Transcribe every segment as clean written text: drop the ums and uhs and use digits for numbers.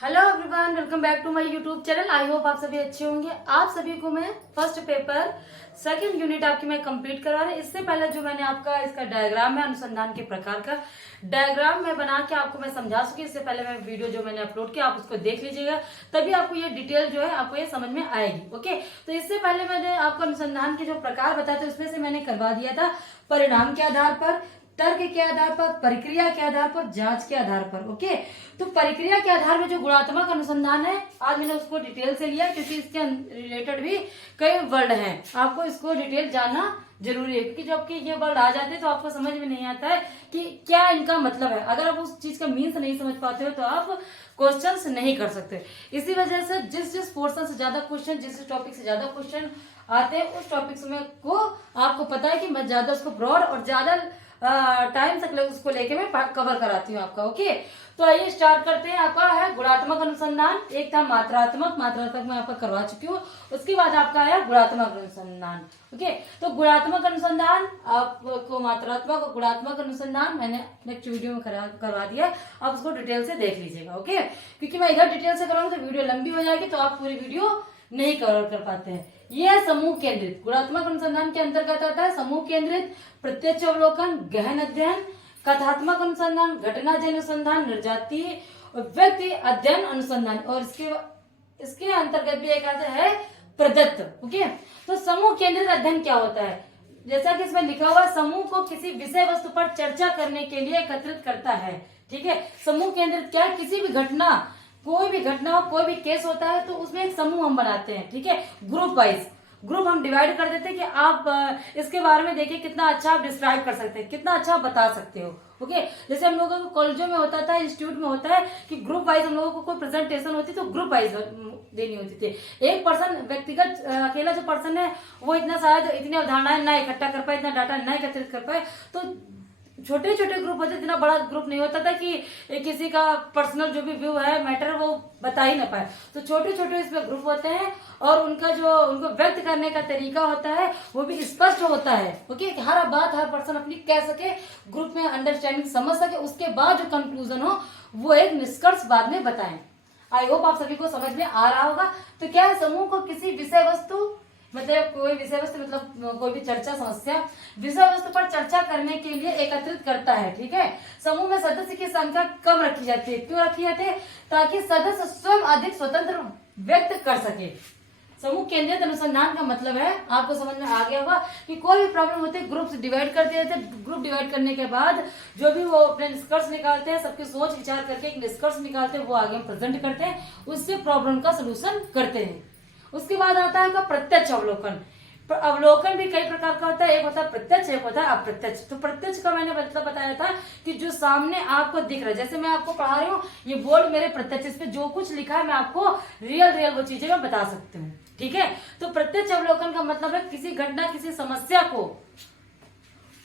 Hello everyone, welcome back to my YouTube channel. I hope आप सभी अच्छे होंगे। आप सभी को मैं फर्स्ट पेपर सेकंड यूनिट आपकी मैं कंप्लीट करवा रही हूँ। इससे पहले जो मैंने आपका इसका डायग्राम है अनुसंधान के प्रकार का डायग्राम में बना के आपको मैं समझा सकी, इससे पहले मैं वीडियो जो मैंने अपलोड किया आप उसको देख लीजिएगा, तभी आपको ये डिटेल जो है आपको ये समझ में आएगी। ओके, तो इससे पहले मैंने आपको अनुसंधान के जो प्रकार बताए थे उसमें से मैंने करवा दिया था परिणाम के आधार पर, तर्क के आधार पर, प्रक्रिया के आधार पर, जांच के आधार पर। ओके, तो प्रक्रिया के आधार में जो गुणात्मक अनुसंधान है आज मैंने उसको डिटेल से लिया क्योंकि इसके रिलेटेड भी कई वर्ड हैं, आपको इसको डिटेल जानना जरूरी है क्योंकि जब कि ये वर्ड आ जाते हैं तो आपको समझ में नहीं आता है कि क्या इनका मतलब है। अगर आप उस चीज का मीन्स नहीं समझ पाते हो तो आप क्वेश्चंस नहीं कर सकते। इसी वजह से जिस पोर्शन से ज्यादा क्वेश्चन, जिस टॉपिक से ज्यादा क्वेश्चन आते हैं उस टॉपिक्स में को आपको पता है कि मैं ज्यादा उसको ब्रॉड और ज्यादा टाइम तक उसको लेके मैं कवर कराती हूँ आपका। ओके, तो आइए स्टार्ट करते हैं। आपका है गुणात्मक अनुसंधान, एक था मात्रात्मक मैं आपका करवा चुकी हूँ। उसके बाद आपका है गुणात्मक अनुसंधान। ओके, तो गुणात्मक अनुसंधान आपको मात्रात्मक और गुणात्मक अनुसंधान मैंने नेक्स्ट वीडियो में करवा दिया, आप उसको डिटेल से देख लीजिएगा। ओके, क्योंकि मैं इधर डिटेल से कराऊंगी तो वीडियो लंबी हो जाएगी तो आप पूरी वीडियो नहीं कवर कर पाते हैं। यह समूह केंद्रित गुणात्मक अनुसंधान के अंतर्गत आता है। समूह केंद्रित, प्रत्यक्ष अवलोकन, गहन अध्ययन, कथात्मक अनुसंधान, घटनाजन्य अनुसंधान, निर्जातीय व्यक्ति अध्ययन अनुसंधान, और इसके अंतर्गत भी एक आता है प्रदत्त। ओके, तो समूह केंद्रित अध्ययन क्या होता है? जैसा कि इसमें लिखा हुआ, समूह को किसी विषय वस्तु पर चर्चा करने के लिए एकत्रित करता है। ठीक है, समूह केंद्रित क्या है? किसी भी घटना, कोई भी घटना हो, कोई भी केस होता है तो उसमें एक समूह हम बनाते हैं। ठीक है, ग्रुप वाइज ग्रुप हम डिवाइड कर देते हैं कि आप इसके बारे में देखिए कितना अच्छा आप डिस्क्राइब कर सकते हैं, कितना अच्छा आप बता सकते हो। ओके, जैसे हम लोगों को कॉलेजों में होता था, इंस्टीट्यूट में होता है कि ग्रुप वाइज हम लोगों को कोई प्रेजेंटेशन होती तो ग्रुप वाइज देनी होती थी। एक पर्सन, व्यक्तिगत अकेला जो पर्सन है वो इतना शायद इतनी अवधारणाएं ना इकट्ठा कर पाए, इतना डाटा ना एकत्रित कर पाए, तो छोटे छोटे ग्रुप होते, इतना बड़ा ग्रुप नहीं होता था कि किसी का पर्सनल जो भी व्यू है, मैटर, वो बता ही ना पाए। तो छोटे छोटे इसमें ग्रुप होते हैं और उनका जो उनको व्यक्त करने का तरीका होता है वो भी स्पष्ट होता है। ओके, हर बात हर पर्सन अपनी कह सके, ग्रुप में अंडरस्टैंडिंग समझ सके, उसके बाद जो कंक्लूजन हो वो एक निष्कर्ष बाद में बताएं। आई होप आप सभी को समझ में आ रहा होगा। तो क्या है, समूह को किसी विषय वस्तु, मतलब कोई विषय वस्तु, मतलब कोई भी चर्चा, समस्या, विषय वस्तु पर चर्चा करने के लिए एकत्रित करता है। ठीक है, समूह में सदस्य की संख्या कम रखी जाती है। क्यों रखी जाती है? ताकि सदस्य स्वयं अधिक स्वतंत्र व्यक्त कर सके। समूह केंद्रित अनुसंधान का मतलब है, आपको समझ में आ गया होगा कि कोई भी प्रॉब्लम होती है ग्रुप डिवाइड कर दिए जाते हैं। ग्रुप डिवाइड करने के बाद जो भी वो अपने निष्कर्ष निकालते हैं, सबकी सोच विचार करके एक निष्कर्ष निकालते हैं, वो आगे प्रेजेंट करते हैं, उससे प्रॉब्लम का सोल्यूशन करते हैं। उसके बाद आता है प्रत्यक्ष अवलोकन। अवलोकन भी कई प्रकार का होता है, एक होता है प्रत्यक्ष, एक होता है अप्रत्यक्ष। तो प्रत्यक्ष का मैंने मतलब बताया था कि जो सामने आपको दिख रहा है, जैसे मैं आपको पढ़ा रही हूँ, ये बोर्ड मेरे प्रत्यक्ष, इस पे जो कुछ लिखा है मैं आपको रियल वो चीजें मैं बता सकती हूँ। ठीक है, तो प्रत्यक्ष अवलोकन का मतलब है किसी घटना, किसी समस्या को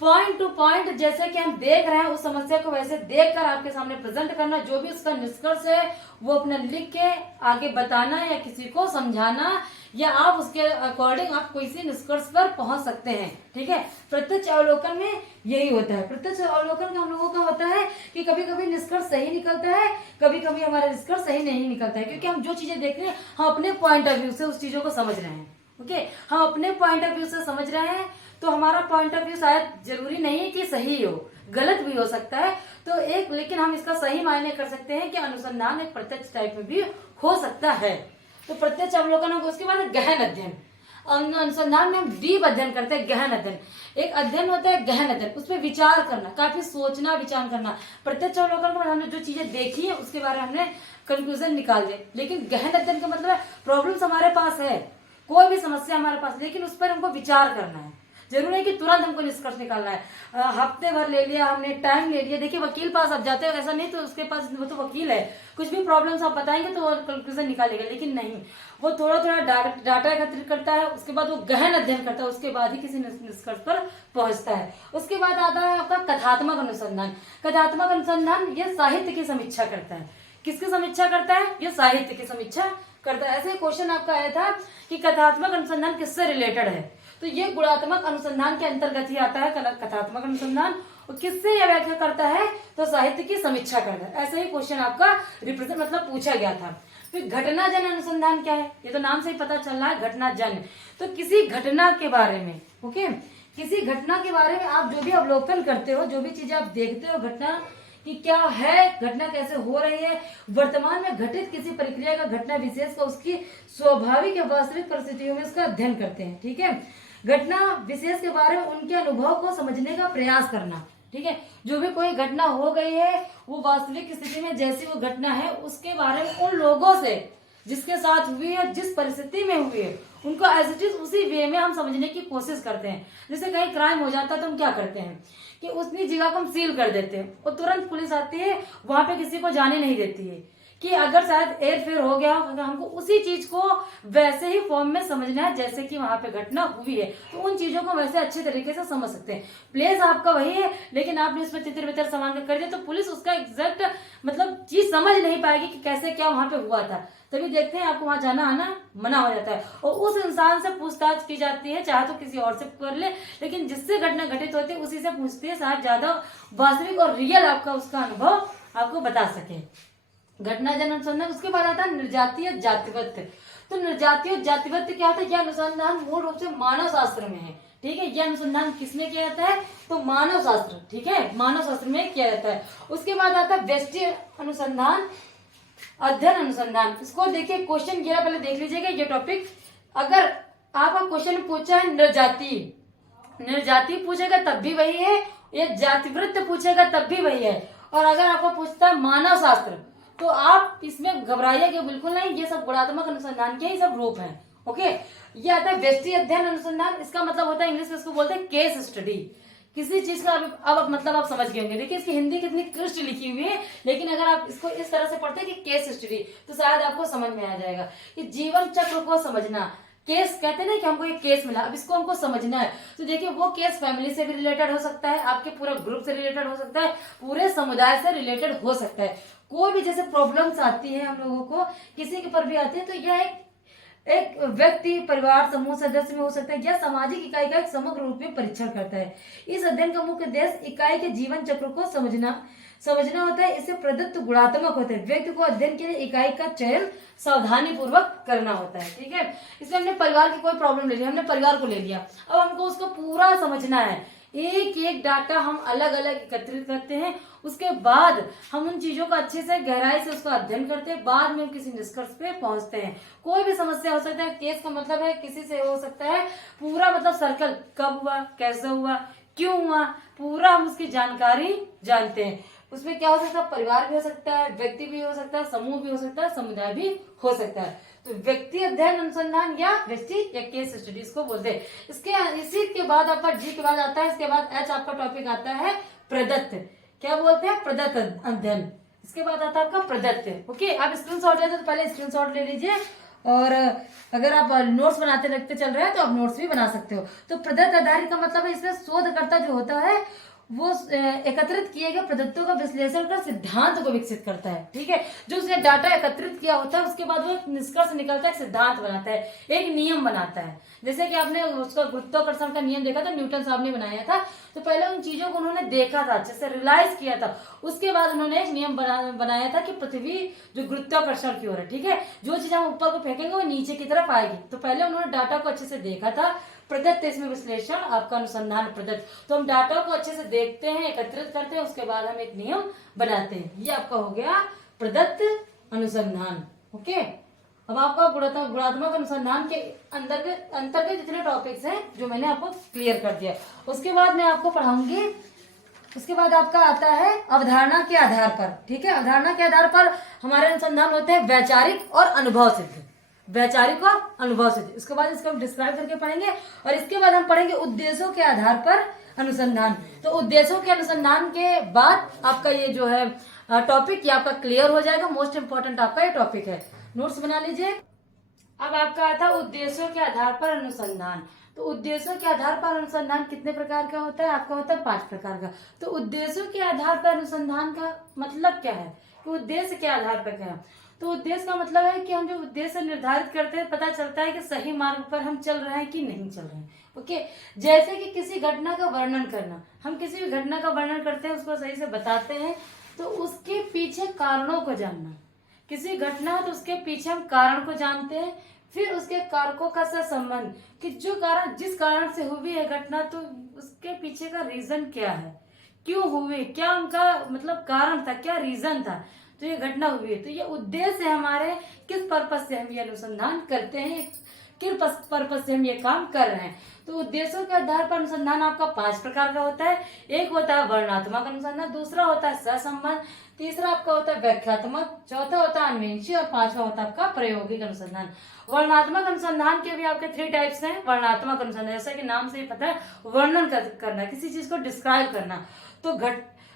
पॉइंट टू पॉइंट, जैसे कि हम देख रहे हैं उस समस्या को वैसे देखकर आपके सामने प्रेजेंट करना, जो भी उसका निष्कर्ष है वो अपने लिख के आगे बताना या किसी को समझाना, या आप उसके अकॉर्डिंग आप किसी निष्कर्ष पर पहुंच सकते हैं। ठीक है, प्रत्यक्ष अवलोकन में यही होता है। प्रत्यक्ष अवलोकन का हम लोगों का होता है कि कभी कभी निष्कर्ष सही निकलता है, कभी कभी हमारा निष्कर्ष सही नहीं निकलता है, क्योंकि हम जो चीजें देख रहे हैं हम अपने पॉइंट ऑफ व्यू से उस चीजों को समझ रहे हैं। ओके, हम अपने पॉइंट ऑफ व्यू से समझ रहे हैं तो हमारा पॉइंट ऑफ व्यू शायद जरूरी नहीं है कि सही हो, गलत भी हो सकता है। तो एक, लेकिन हम इसका सही मायने कर सकते हैं कि अनुसंधान एक प्रत्यक्ष टाइप में भी हो सकता है। तो प्रत्यक्ष अवलोकन होगा। उसके बाद गहन अध्ययन। अनुसंधान में हम डीप अध्ययन करते हैं, गहन अध्ययन। एक अध्ययन होता है गहन अध्ययन, उसमें विचार करना, काफी सोचना, विचार करना। प्रत्यक्ष अवलोकन का मतलब हमने जो चीजें देखी है उसके बारे में हमने कंक्लूजन निकाल दिए। लेकिन गहन अध्ययन का मतलब है प्रॉब्लम्स हमारे पास है, कोई भी समस्या हमारे पास, लेकिन उस पर हमको विचार करना है। जरूरी है कि तुरंत हमको निष्कर्ष निकालना है। हफ्ते भर ले लिया हमने, टाइम ले लिया। देखिए वकील पास आप जाते हो, ऐसा नहीं तो उसके पास, वो तो वकील है, कुछ भी प्रॉब्लम्स आप बताएंगे तो वो कंक्लूजन निकालेगा, लेकिन नहीं, वो थोड़ा थोड़ा डाटा एकत्रित करता है, उसके बाद वो गहन अध्ययन करता है, उसके बाद ही किसी निष्कर्ष पर पहुंचता है। उसके बाद आता है आपका कथात्मक अनुसंधान। कथात्मक अनुसंधान ये साहित्य की समीक्षा करता है। किसकी समीक्षा करता है? ये साहित्य की समीक्षा करता है। ऐसे क्वेश्चन आपका आया था कि कथात्मक अनुसंधान किससे रिलेटेड है, तो ये गुणात्मक अनुसंधान के अंतर्गत ही आता है कथात्मक अनुसंधान। और किससे यह व्याख्या करता है, तो साहित्य की समीक्षा करता है। ऐसा ही क्वेश्चन आपका रिप्रेजेंट मतलब पूछा गया था। फिर घटना जन अनुसंधान क्या है, ये तो नाम से ही पता चल रहा है, घटना जन, तो किसी घटना के बारे में, ओके, किसी घटना के बारे में आप जो भी अवलोकन करते हो, जो भी चीजें आप देखते हो घटना कि क्या है, घटना कैसे हो रही है, वर्तमान में घटित किसी प्रक्रिया का, घटना विशेष का उसकी स्वाभाविक या वास्तविक परिस्थितियों में उसका अध्ययन करते हैं। ठीक है, घटना विशेष के बारे में उनके अनुभव को समझने का प्रयास करना। ठीक है, जो भी कोई घटना हो गई है वो वास्तविक स्थिति में जैसी वो घटना है उसके बारे में उन लोगों से जिसके साथ हुई है, जिस परिस्थिति में हुई है, उनको एज इट इज उसी वे में हम समझने की कोशिश करते हैं। जैसे कहीं क्राइम हो जाता है तो हम क्या करते हैं कि उतनी जगह को हम सील कर देते हैं और तुरंत पुलिस आती है, वहां पे किसी को जाने नहीं देती है कि अगर शायद एयर फेयर हो गया हो, हमको उसी चीज को वैसे ही फॉर्म में समझना है जैसे कि वहां पे घटना हुई है, तो उन चीजों को वैसे अच्छे तरीके से समझ सकते हैं। प्लेस आपका वही है लेकिन आपने उसमें तितर बितर सामान कर दिया तो पुलिस उसका एग्जैक्ट मतलब चीज समझ नहीं पाएगी कि कैसे क्या वहां पे हुआ था, तभी देखते हैं आपको वहां जाना आना मना हो जाता है और उस इंसान से पूछताछ की जाती है, चाहे तो किसी और से कर ले, लेकिन जिससे घटना घटित होती है उसी से पूछती है, शायद ज्यादा वास्तविक और रियल आपका उसका अनुभव आपको बता सके। घटना जन अनुसंधान। उसके बाद आता है निर्जातीय जातिवत्व। तो निर्जातीय जातिवत्व क्या होता है, यह अनुसंधान मूल रूप से मानव शास्त्र में है। ठीक है, यह अनुसंधान किसमें किया जाता है, तो मानव शास्त्र, ठीक है, मानव शास्त्र में किया जाता है। उसके बाद आता है व्यष्टि अनुसंधान, अध्ययन अनुसंधान। इसको देखिए क्वेश्चन गिरा, पहले देख लीजिएगा ये टॉपिक। अगर आपका क्वेश्चन पूछा है निर्जाति पूछेगा तब भी वही है, ये जातिवृत्त पूछेगा तब भी वही है, और अगर आपको पूछता है मानव शास्त्र तो आप इसमें घबराइए कि बिल्कुल नहीं, ये सब गुणात्मक अनुसंधान के ही सब रूप हैं। ओके, ये आता है व्यष्टि अध्ययन अनुसंधान। इसका मतलब होता है इंग्लिश में इसको बोलते हैं केस स्टडी। किसी चीज का अब मतलब आप समझ गए होंगे। देखिए इसकी हिंदी कितनी क्लिष्ट लिखी हुई है, लेकिन अगर आप इसको इस तरह से पढ़ते हैं कि केस स्टडी तो शायद आपको समझ में आ जाएगा कि जीवन चक्र को समझना। केस कहते हैं ना कि हमको ये केस मिला, अब इसको हमको समझना है, तो देखिए वो केस फैमिली से भी रिलेटेड हो सकता है, आपके पूरे ग्रुप से रिलेटेड हो सकता है, पूरे समुदाय से रिलेटेड हो सकता है। कोई भी जैसे प्रॉब्लम्स आती है हम लोगों को, किसी के पर भी आती है, तो यह एक व्यक्ति, परिवार, समूह सदस्य में हो सकता है या सामाजिक इकाई का एक समग्र रूप में परीक्षण करता है। इस अध्ययन का मुख्य उद्देश्य इकाई के जीवन चक्र को समझना होता है। इससे प्रदत्त गुणात्मक होते हैं। व्यक्ति को अध्ययन के लिए इकाई का चयन सावधानी पूर्वक करना होता है। ठीक है, इसमें हमने परिवार की कोई प्रॉब्लम ले लिया, हमने परिवार को ले लिया, अब हमको उसको पूरा समझना है। एक एक डाटा हम अलग अलग एकत्रित करते हैं, उसके बाद हम उन चीजों को अच्छे से गहराई से उसको अध्ययन करते हैं, बाद में हम किसी निष्कर्ष पे पहुंचते हैं। कोई भी समस्या हो सकता है, केस का मतलब है किसी से हो सकता है पूरा मतलब सर्कल, कब हुआ, कैसे हुआ, क्यों हुआ, पूरा हम उसकी जानकारी जानते हैं। उसमें क्या हो सकता है, परिवार भी हो सकता है, व्यक्ति भी हो सकता है, समूह भी हो सकता है, समुदाय भी हो सकता है। तो व्यक्ति अध्ययन अनुसंधान या व्यक्ति या केस स्टडीज को बोलते हैं। इसी के बाद आपका जी के बाद आता है, इसके बाद एच आपका टॉपिक आता है प्रदत्त। क्या बोलते हैं, प्रदत्त अध्ययन। इसके बाद आता है आपका प्रदत्त। ओके, आप स्क्रीनशॉट लेते तो पहले स्क्रीनशॉट ले लीजिए, और अगर आप नोट्स बनाते रखते चल रहे हैं तो आप नोट्स भी बना सकते हो। तो प्रदत्त आधारित का मतलब है इसमें शोधकर्ता जो होता है वो एकत्रित किए गए प्रदत्तों का विश्लेषण कर सिद्धांत को विकसित करता है। ठीक है, जो उसने डाटा एकत्रित किया होता है उसके बाद वो एक निष्कर्ष निकलता है, सिद्धांत बनाता है, एक नियम बनाता है। जैसे कि आपने उसका गुरुत्वाकर्षण का नियम देखा था, न्यूटन साहब ने बनाया था, तो पहले उन चीजों को उन्होंने देखा था, अच्छे से रियलाइज किया था, उसके बाद उन्होंने एक नियम बनाया था कि पृथ्वी जो गुरुत्वाकर्षण की ओर है, ठीक है, जो चीज हम ऊपर को फेंकेंगे वो नीचे की तरफ आएगी। तो पहले उन्होंने डाटा को अच्छे से देखा था। प्रदत्त इसमें विश्लेषण आपका अनुसंधान प्रदत्त। तो हम डाटा को अच्छे से देखते हैं, एकत्रित करते हैं, उसके बाद हम एक नियम बनाते हैं। ये आपका हो गया प्रदत्त अनुसंधान। ओके, अब आपका गुणात्मक अनुसंधान के अंतर्गत जितने टॉपिक्स हैं जो मैंने आपको क्लियर कर दिया, उसके बाद मैं आपको पढ़ाऊंगी। उसके बाद आपका आता है अवधारणा के आधार पर। ठीक है, अवधारणा के आधार पर हमारे अनुसंधान होते हैं वैचारिक और अनुभव सिद्ध। वैचारिक और अनुभव सिद्ध, इसके बाद इसको हम डिस्क्राइब करके पढ़ेंगे, और इसके बाद हम पढ़ेंगे उद्देश्यों के आधार पर अनुसंधान। तो उद्देश्यों के अनुसंधान के बाद आपका ये जो है टॉपिक ये आपका क्लियर हो जाएगा। मोस्ट इंपॉर्टेंट आपका ये टॉपिक है, नोट्स बना लीजिए। अब आपका आता है उद्देश्यों के आधार पर अनुसंधान। तो उद्देश्यों के आधार पर अनुसंधान कितने प्रकार का होता है, आपका होता है 5 प्रकार का। तो उद्देश्यों के आधार पर अनुसंधान का मतलब क्या है, कि उद्देश्य के आधार पर क्या है। तो उद्देश्य का मतलब है कि हम जो उद्देश्य निर्धारित करते हैं पता चलता है कि सही मार्ग पर हम चल रहे हैं कि नहीं चल रहे हैं। ओके, जैसे कि किसी घटना का वर्णन करना, हम किसी भी घटना का वर्णन करते हैं, उसको सही से बताते हैं, तो उसके पीछे कारणों को जानना। किसी घटना है तो उसके पीछे हम कारण को जानते हैं, फिर उसके कारकों का संबंध कि जो कारण, जिस कारण से हुई है घटना, तो उसके पीछे का रीजन क्या है, क्यों हुई, क्या उनका मतलब कारण था, क्या रीजन था, तो ये घटना हुई है। तो ये उद्देश्य है हमारे, किस पर्पज से हम ये अनुसंधान करते हैं, किस पर्पज से हम ये काम कर रहे हैं। तो उद्देश्यों के आधार पर अनुसंधान आपका 5 प्रकार का होता है। एक होता है वर्णनात्मक अनुसंधान, दूसरा होता है सहसंबंध, तीसरा आपका होता है व्याख्यात्मक, चौथा होता है अन्वेषी और पांचवा होता है आपका प्रायोगिक अनुसंधान। वर्णनात्मक अनुसंधान के भी आपके 3 टाइप्स हैं। वर्णनात्मक अनुसंधान, जैसा कि नाम से ही पता है, वर्णन करना, किसी चीज को डिस्क्राइब करना। तो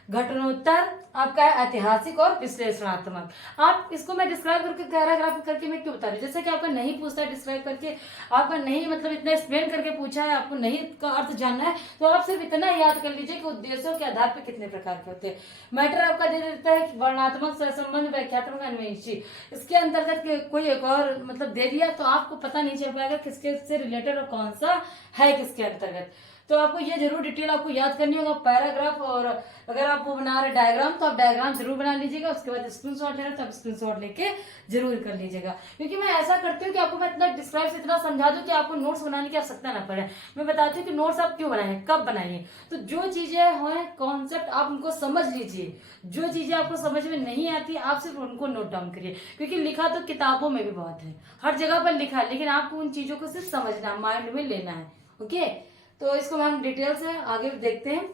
घटनोत्तर आपका है ऐतिहासिक और विश्लेषणात्मक। आप इसको मैं डिस्क्राइब करके पैराग्राफ करके मैं क्यों बता रही हूँ, जैसे कि आपका नहीं पूछता है डिस्क्राइब करके, आपका नहीं मतलब इतना एक्सप्लेन करके पूछा है, आपको नहीं का अर्थ जानना है, तो आप सिर्फ इतना याद कर लीजिए कि उद्देश्यों के आधार पर कितने प्रकार के होते हैं। मैटर आपका दे देता है वर्णनात्मक, सहसंबंध, व्याख्यात्मक, अन्वेषी। इसके अंतर्गत कोई एक और मतलब दे दिया तो आपको पता नहीं चल पाएगा किसके से रिलेटेड और कौन सा है किसके अंतर्गत। तो आपको ये जरूर डिटेल आपको याद करनी होगा पैराग्राफ, और अगर आप वो बना रहे डायग्राम तो आप डायग्राम जरूर बना लीजिएगा। उसके बाद स्क्रीनशॉट लेना तो आप स्क्रीनशॉट लेके जरूर कर लीजिएगा, क्योंकि मैं ऐसा करती हूँ कि आपको मैं इतना डिस्क्राइब से इतना समझा दूं कि आपको नोट्स बनाने की आवश्यकता ना पड़े। मैं बताती हूँ कि नोट्स आप क्यों बनाए, कब बनाइए। तो जो चीजें हैं कॉन्सेप्ट आप उनको समझ लीजिए, जो चीजें आपको समझ में नहीं आती आप सिर्फ उनको नोट डाउन करिए, क्योंकि लिखा तो किताबों में भी बहुत है, हर जगह पर लिखा है, लेकिन आपको उन चीजों को सिर्फ समझना, माइंड में लेना है। ओके, तो इसको हम डिटेल से आगे देखते हैं।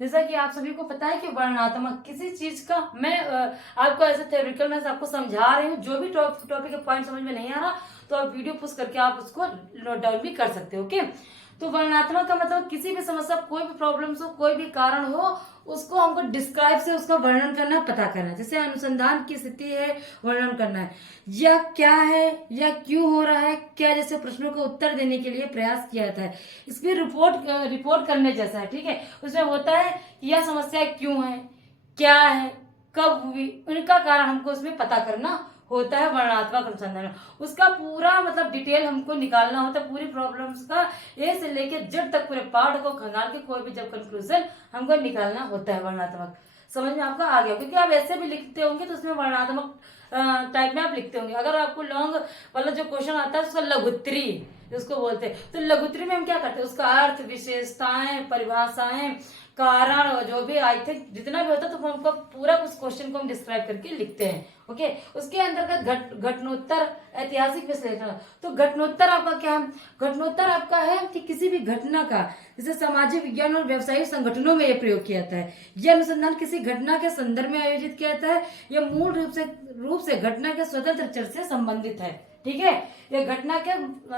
जैसा कि आप सभी को पता है कि वर्णनात्मक किसी चीज का, मैं आपको ऐसे थ्योरिटिकल में आपको समझा रही हूँ, जो भी टॉपिक के पॉइंट समझ में नहीं आ रहा तो आप वीडियो पुश करके आप उसको नोट डाउन भी कर सकते हो। ओके, तो वर्णनात्मक का मतलब किसी भी समस्या, कोई भी प्रॉब्लम्स हो, कोई भी कारण हो, उसको हमको डिस्क्राइब से उसका वर्णन करना, पता करना। जैसे अनुसंधान की स्थिति है, वर्णन करना है, या क्या है या क्यों हो रहा है, क्या जैसे प्रश्नों का उत्तर देने के लिए प्रयास किया जाता है। इसमें रिपोर्ट करने जैसा है। ठीक है, उसमें होता है यह समस्या क्यों है, क्या है, कब हुई, उनका कारण हमको उसमें पता करना होता है वर्णनात्मक अनुसंधान। उसका पूरा मतलब डिटेल हमको निकालना होता है, पूरी प्रॉब्लम्स का ए से लेके जेड तक पूरे पार्ट को खंगाल के कोई भी जब कंक्लूजन हमको निकालना होता है वर्णनात्मक। समझ में आपका आ गया, क्योंकि आप ऐसे भी लिखते होंगे तो उसमें वर्णनात्मक टाइप में आप लिखते होंगे। अगर आपको लॉन्ग वाला जो क्वेश्चन आता है उसका लघुत्तरी जिसको बोलते हैं, तो लघुत्तरी में हम क्या करते हैं, उसका अर्थ, विशेषताएं, परिभाषाएं, कारण, जो भी आई थिंक जितना भी होता है, तो हमको पूरा उस क्वेश्चन को हम डिस्क्राइब करके लिखते हैं। ओके, उसके अंतर्गत घटनोत्तर, ऐतिहासिक विश्लेषण। तो घटनोत्तर आपका क्या है, घटनोत्तर आपका है कि किसी भी घटना का, जैसे सामाजिक विज्ञान और व्यवसायिक संगठनों में यह प्रयोग किया जाता है। यह अनुसंधान किसी घटना के संदर्भ में आयोजित किया जाता है। यह मूल रूप से घटना के स्वतंत्र चर से संबंधित है। ठीक है, यह घटना के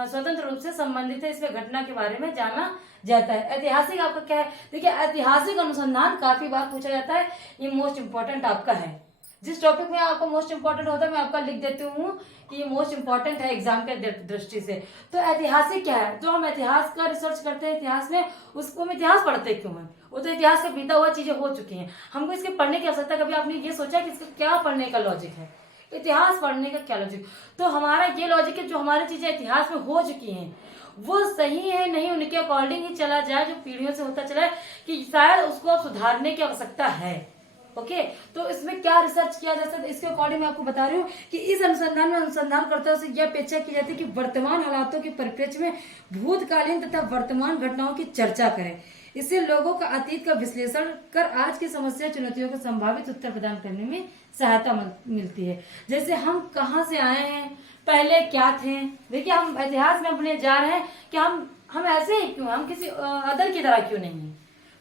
स्वतंत्र रूप से संबंधित है, इसमें घटना के बारे में जाना जाता है। ऐतिहासिक आपका क्या है, देखिए ऐतिहासिक अनुसंधान काफी बार पूछा जाता है, ये मोस्ट इंपॉर्टेंट आपका है। जिस टॉपिक में आपको मोस्ट इंपॉर्टेंट होता है मैं आपका लिख देती हूँ कि ये मोस्ट इंपॉर्टेंट है एग्जाम के दृष्टि से। तो ऐतिहासिक क्या है, जो हम इतिहास का रिसर्च करते हैं इतिहास में, उसको हम इतिहास पढ़ते क्यों हैं, वो तो इतिहास से बीता हुआ चीजें हो चुकी हैं, हमको इसके पढ़ने की आवश्यकता। कभी आपने ये सोचा कि इसका क्या पढ़ने का लॉजिक है, इतिहास पढ़ने का क्या लॉजिक। तो हमारा ये लॉजिक है जो हमारी चीजें इतिहास में हो चुकी हैं वो सही है नहीं, उनके अकॉर्डिंग ही चला जाए, जो पीढ़ियों से होता चला है, कि शायद उसको अब सुधारने की आवश्यकता है। ओके, तो इसमें क्या रिसर्च किया जा सकता है, इसके अकॉर्डिंग मैं आपको बता रही हूँ कि इस अनुसंधान में अनुसंधानकर्ताओं से यह अपेक्षा की जाती है कि वर्तमान हालातों के परिप्रेक्ष्य में भूतकालीन तथा वर्तमान घटनाओं की चर्चा करें। इससे लोगों का अतीत का विश्लेषण कर आज की समस्या चुनौतियों का संभावित उत्तर प्रदान करने में सहायता मिलती है। जैसे हम कहाँ से आए हैं, पहले क्या थे। देखिए हम इतिहास में अपने जा रहे हैं कि हम ऐसे ही क्यों, हम किसी अदर की तरह क्यों नहीं है।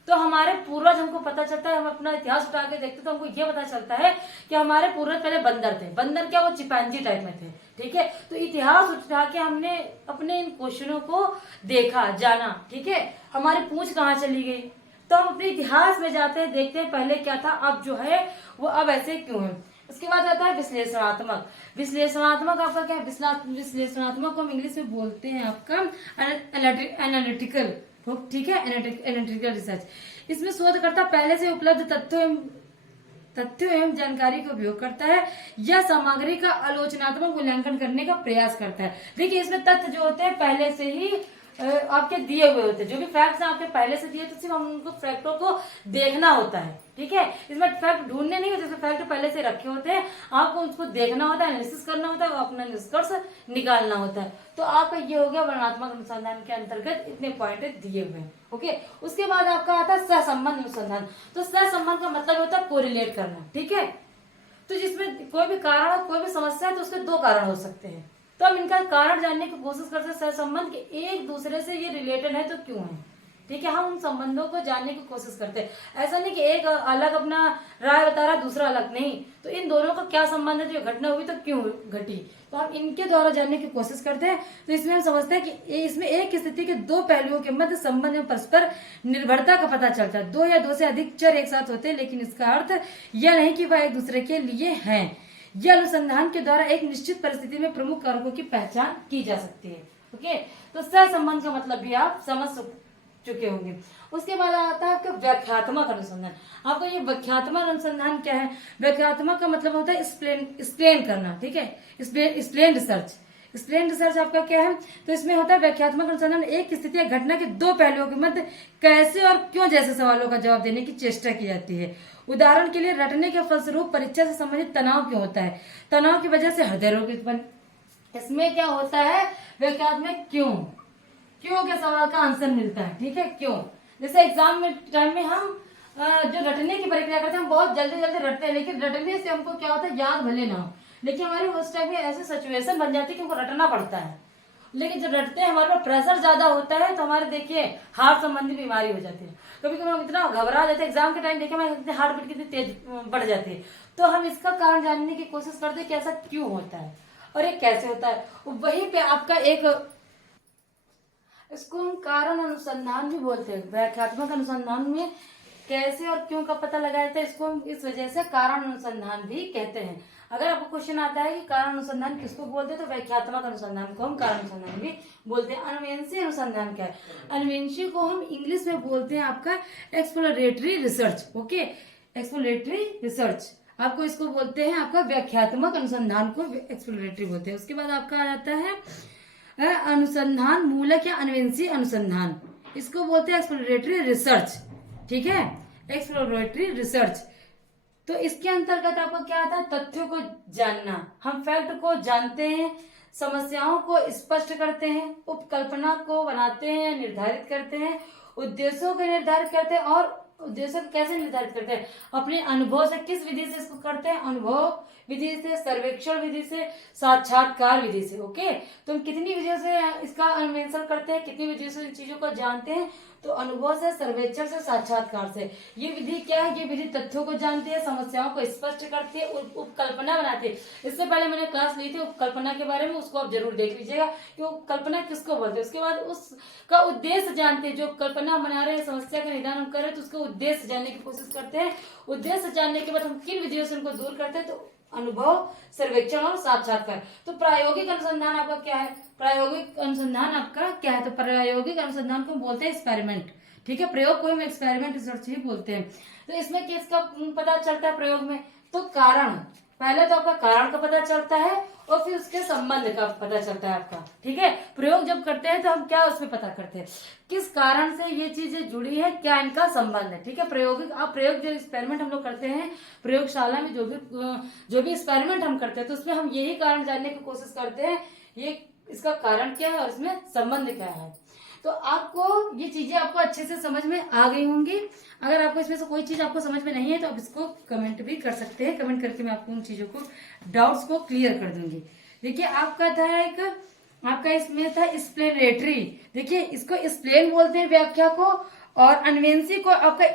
तो हमारे पूर्वज, हमको पता चलता है, हम अपना इतिहास उठा के देखते तो हमको ये पता चलता है कि हमारे पूर्वज पहले बंदर थे। बंदर क्या, वो चिंपैंजी टाइप में थे। ठीक है, तो इतिहास उठा के हमने अपने इन क्वेश्चनों को देखा, जाना। ठीक है, हमारी पूंछ कहाँ चली गई, तो हम अपने इतिहास में जाते हैं, देखते हैं पहले क्या था, अब जो है वो अब ऐसे क्यों है। उसके बाद आता है विश्लेषणात्मक। विश्लेषणात्मक आपका क्या है, विश्लेषणात्मक को हम इंग्लिश में बोलते हैं आपका एनालिटिकल। ठीक है, एनालिटिकल रिसर्च। इसमें शोधकर्ता पहले से उपलब्ध तथ्यों एवं जानकारी का उपयोग करता है या सामग्री का आलोचनात्मक मूल्यांकन करने का प्रयास करता है। देखिए इसमें तथ्य जो होते हैं पहले से ही आपके दिए हुए होते हैं, जो भी फैक्ट्स आपके पहले से दिए, तो सिर्फ हम उनको फैक्टों को देखना होता है। ठीक है, इसमें फैक्ट ढूंढने नहीं होते, इसमें फैक्ट पहले से रखे होते हैं, आपको उसको देखना होता है, एनालिसिस करना होता है, अपना निष्कर्ष निकालना होता है। तो आपका ये हो गया वर्णनात्मक अनुसंधान के अंतर्गत इतने पॉइंट दिए हुए हैं। ओके, उसके बाद आपका आता है सहसंबंध अनुसंधान। तो सहसंबंध का मतलब होता है कोरिलेट करना। ठीक है, तो जिसमें कोई भी कारण, कोई भी समस्या है तो उसके दो कारण हो सकते हैं, तो हम इनका कारण जानने की कोशिश करते हैं सहसंबंध के, एक दूसरे से ये रिलेटेड है तो क्यों है। ठीक है, हम उन संबंधों को जानने की कोशिश करते हैं। ऐसा नहीं कि एक अलग अपना राय बता रहा दूसरा अलग नहीं, तो इन दोनों का क्या संबंध है, जो घटना हुई तो क्यों घटी, तो हम इनके द्वारा जानने की कोशिश करते हैं। तो इसमें हम समझते हैं कि इसमें एक स्थिति के दो पहलुओं के मध्य संबंध में परस्पर निर्भरता का पता चलता है। दो या दो से अधिक चर एक साथ होते हैं, लेकिन इसका अर्थ यह नहीं कि वह एक दूसरे के लिए हैं। यह अनुसंधान के द्वारा एक निश्चित परिस्थिति में प्रमुख कारकों की पहचान की जा सकती है। ओके, तो सहसंबंध का मतलब भी आप समझ चुके होंगे। उसके बाद आता है आपका व्याख्यात्मक अनुसंधान। आपको ये व्याख्यात्मक अनुसंधान क्या है? व्याख्यात्मक का मतलब होता है एक्सप्लेन करना। ठीक है, एक्सप्लेन रिसर्च। एक्सप्लेन रिसर्च आपका क्या है? तो इसमें होता है व्याख्यात्मक अनुसंधान एक स्थिति या घटना के दो पहलुओं के मध्य कैसे और क्यों जैसे सवालों का जवाब देने की चेष्टा की जाती है। उदाहरण के लिए रटने के फलस्वरूप परीक्षा से संबंधित तनाव क्यों होता है, तनाव की वजह से हृदय रोग उत्पन्न। इसमें क्या होता है? व्याख्यात्मक क्यों के सवाल का आंसर मिलता है। ठीक है, क्यों, जैसे एग्जाम में टाइम में हम जो रटने की प्रक्रिया करते हैं, हम बहुत जल्दी रटते हैं, लेकिन रटने से हमको क्या होता है, याद भले ना हो, लेकिन हमारे उस टाइम में ऐसी सिचुएशन बन जाती है कि हमको रटना पड़ता है। लेकिन जब रटते हैं हमारे पास प्रेशर ज्यादा होता है, तो हमारे देखिए हार्ट संबंधी बीमारी हो जाती है। कभी कभी हम इतना घबरा जाते हैं एग्जाम के टाइम, देखिए हमारे हार्ट बीट कितनी तेज बढ़ जाती है। तो हम इसका कारण जानने की कोशिश करते हैं कि ऐसा क्यों होता है और ये कैसे होता है। वहीं पे आपका एक, इसको हम कारण अनुसंधान भी बोलते हैं। व्याख्यात्मक अनुसंधान में कैसे और क्यों का पता लगाया जाता है, इसको हम इस वजह से कारण अनुसंधान भी कहते हैं। अगर आपको क्वेश्चन आता है कि कारण अनुसंधान किसको बोलते हैं, तो व्याख्यात्मक अनुसंधान को हम कारण अनुसंधान भी बोलते हैं। अन्वेषी अनुसंधान क्या है? अन्वेषी को हम इंग्लिश में बोलते हैं आपका exploratory research. Okay, exploratory research आपको इसको बोलते हैं, आपका व्याख्यात्मक अनुसंधान को एक्सप्लोरेटरी बोलते हैं। उसके बाद आपका आ जाता है अनुसंधान मूलक या अन्वेषी अनुसंधान, इसको बोलते हैं एक्सप्लोरेटरी रिसर्च। ठीक है, एक्सप्लोरेटरी रिसर्च। तो इसके अंतर्गत आपको क्या आता है? तथ्यों को जानना। हम फैक्ट को जानते हैं, समस्याओं को स्पष्ट करते हैं, उपकल्पना को बनाते हैं, निर्धारित करते हैं, उद्देश्यों को निर्धारित करते हैं। और उद्देश्य को कैसे निर्धारित करते हैं? अपने अनुभव से। किस विधि से इसको करते हैं? अनुभव विधि से, सर्वेक्षण विधि से, साक्षात्कार विधि से। ओके, तो हम कितनी विधियों से इसका अन्वेषण करते हैं, कितनी विधियों से इन चीजों को जानते हैं? तो अनुभव से, सर्वेक्षण से, साक्षात्कार से। ये विधि क्या है? ये विधि तथ्यों को जानती है, समस्याओं को स्पष्ट करती है, उपकल्पना बनाती है। इससे पहले मैंने क्लास ली थी उपकल्पना के बारे में, उसको आप जरूर देख लीजिएगा कि उपकल्पना किसको बोलते हैं। उसके बाद उसका उद्देश्य जानते हैं, जो कल्पना बना रहे हैं, समस्या का निदान हम कर रहे हैं, तो उसका उद्देश्य जानने की कोशिश करते हैं। उद्देश्य जानने के बाद हम किन विधियों से उनको दूर करते हैं, तो अनुभव, सर्वेक्षण और साक्षात्कार। तो प्रायोगिक अनुसंधान आपका क्या है? प्रायोगिक अनुसंधान आपका क्या है? तो प्रायोगिक अनुसंधान को बोलते हैं एक्सपेरिमेंट। ठीक है, प्रयोग को हम एक्सपेरिमेंट रिसर्च ही बोलते हैं। तो इसमें किसका पता चलता है प्रयोग में? तो कारण, पहले तो आपका कारण का पता चलता है और फिर उसके संबंध का पता चलता है आपका। ठीक है, प्रयोग जब करते हैं तो हम क्या उसमें पता करते हैं, किस कारण से ये चीजें जुड़ी है, क्या इनका संबंध है। ठीक है, प्रयोगिक प्रयोग जो एक्सपेरिमेंट हम लोग करते हैं प्रयोगशाला में, जो भी एक्सपेरिमेंट हम करते हैं, तो उसमें हम यही कारण जानने की कोशिश करते हैं, ये इसका कारण क्या है और इसमें संबंध क्या है। तो आपको ये चीजें आपको अच्छे से समझ में आ गई होंगी। अगर आपको इसमें से कोई चीज आपको समझ में नहीं है तो आप इसको कमेंट भी कर सकते हैं। कमेंट करके मैं आपको उन चीजों को, डाउट्स को क्लियर कर दूंगी। देखिए आपका था एक, आपका इसमें था एक्सप्लेनेटरी। देखिए इसको एक्सप्लेन बोलते हैं व्याख्या को, और अन्वेषी को आपका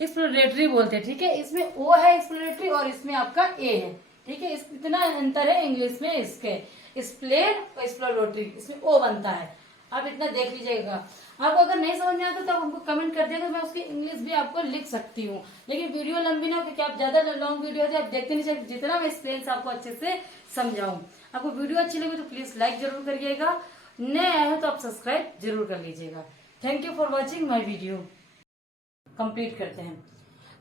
एक्सप्लोरेटरी बोलते हैं। ठीक है, इसमें ओ है एक्सप्लोरेटरी और इसमें आपका ए है। ठीक है, इतना अंतर है इंग्लिश में इसके, एक्सप्लेन और एक्सप्लोरेटरी, इसमें ओ बनता है। आप इतना देख लीजिएगा। आपको अगर नहीं समझ में आता तो आप हमको कमेंट कर दिएगा, मैं उसकी इंग्लिश भी आपको लिख सकती हूँ। लेकिन वीडियो लंबी ना हो, क्योंकि आप ज्यादा लॉन्ग वीडियो है आप देखते नहीं चाहिए, जितना मैं एक्सप्लेन से आपको अच्छे से समझाऊं। आपको वीडियो अच्छी लगी तो प्लीज लाइक जरूर करिएगा, नए आए हो तो आप सब्सक्राइब जरूर कर लीजिएगा। Thank you for watching my video. Complete करते हैं।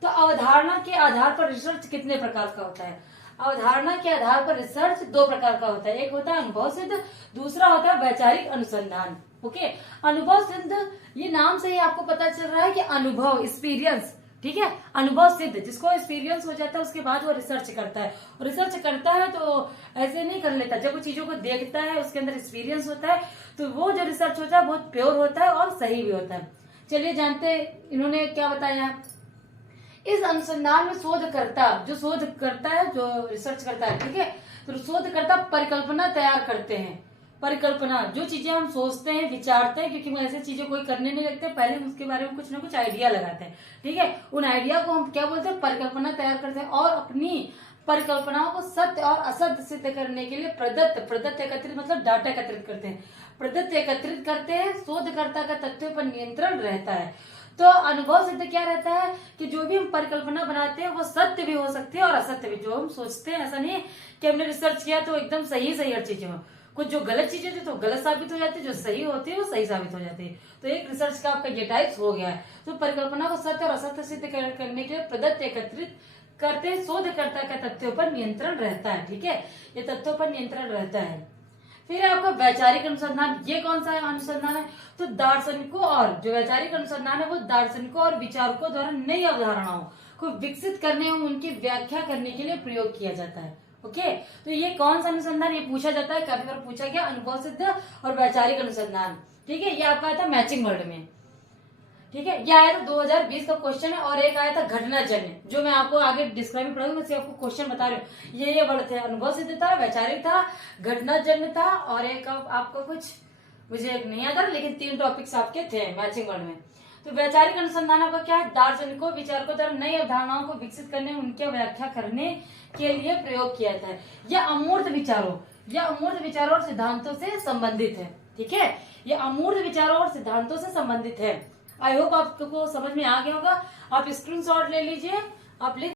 तो अवधारणा के आधार पर रिसर्च कितने प्रकार का होता है? अवधारणा के आधार पर रिसर्च दो प्रकार का होता है, एक होता है अनुभव सिद्ध, दूसरा होता है वैचारिक अनुसंधान। ओके, अनुभव सिद्ध, ये नाम से ही आपको पता चल रहा है कि अनुभव, एक्सपीरियंस, ठीक है, अनुभव सिद्ध, जिसको एक्सपीरियंस हो जाता है उसके बाद वो रिसर्च करता है। और रिसर्च करता है तो ऐसे नहीं कर लेता, जब वो चीजों को देखता है उसके अंदर एक्सपीरियंस होता है तो वो जो रिसर्च होता है बहुत प्योर होता है और सही भी होता है। चलिए जानते हैं इन्होंने क्या बताया। इस अनुसंधान में शोधकर्ता, जो शोध करता है, जो रिसर्च करता है, ठीक है, तो शोधकर्ता परिकल्पना तैयार करते हैं। परिकल्पना, जो चीजें हम सोचते हैं, विचारते हैं, क्योंकि हम ऐसी चीजें कोई करने नहीं लगते, पहले हम उसके बारे में कुछ ना कुछ आइडिया लगाते हैं, ठीक है, उन आइडिया को हम क्या बोलते हैं, परिकल्पना तैयार करते हैं और अपनी परिकल्पनाओं को सत्य और असत्य सिद्ध करने के लिए प्रदत्त एकत्रित मतलब डाटा एकत्रित करते हैं, प्रदत्त एकत्रित करते हैं। शोधकर्ता का तथ्यों पर नियंत्रण रहता है। तो अनुभव सिद्ध क्या रहता है कि जो भी हम परिकल्पना बनाते हैं वो सत्य भी हो सकती है और असत्य भी। जो हम सोचते हैं, ऐसा नहीं है कि हमने रिसर्च किया तो एकदम सही हर चीजें हो, कुछ जो गलत चीजें थी तो गलत साबित हो जाती है, जो सही होती है वो सही साबित हो जाती है। तो एक रिसर्च का आपका ये टाइप्स हो गया है। तो परिकल्पना को सत्य और असत्य सिद्ध करने के लिए प्रदत्त एकत्रित करते हैं। शोधकर्ता का तथ्यों पर नियंत्रण रहता है, ठीक है, ये तथ्यों पर नियंत्रण रहता है। फिर आपका वैचारिक अनुसंधान, ये कौन सा अनुसंधान है? तो दार्शनिकों और जो वैचारिक अनुसंधान है वो दार्शनिकों और विचारकों द्वारा नई अवधारणाओं को विकसित करने और उनकी व्याख्या करने के लिए प्रयोग किया जाता है। ओके, तो ये कौन सा अनुसंधान, ये पूछा जाता है, काफी बार पूछा गया, अनुभव सिद्ध और वैचारिक अनुसंधान, ठीक है, ये आपका आया था मैचिंग वर्ड में, ठीक है, ये आया था 2020 का क्वेश्चन है। और एक आया था घटनाजन्य, जो मैं आपको आगे डिस्क्राइब में पढ़ूंगी, मैं आपको क्वेश्चन बता रही हूँ। ये वर्ड थे, अनुभव सिद्ध था, वैचारिक था, घटनाजन्य था, और एक आपको कुछ मुझे एक नहीं आता, लेकिन 3 टॉपिक्स आपके थे मैचिंग वर्ड में। तो वैचारिक अनुसंधान आपका क्या है? दार्शनिकों, विचारकों द्वारा नई अवधारणाओं को विकसित करने, उनके व्याख्या करने के लिए प्रयोग किया जाता है। यह अमूर्त विचारों और सिद्धांतों से संबंधित है, ठीक है, ये अमूर्त विचारों और सिद्धांतों से संबंधित है। आई होप आपको समझ में आ गया होगा। आप स्क्रीनशॉट ले लीजिए, आप लिख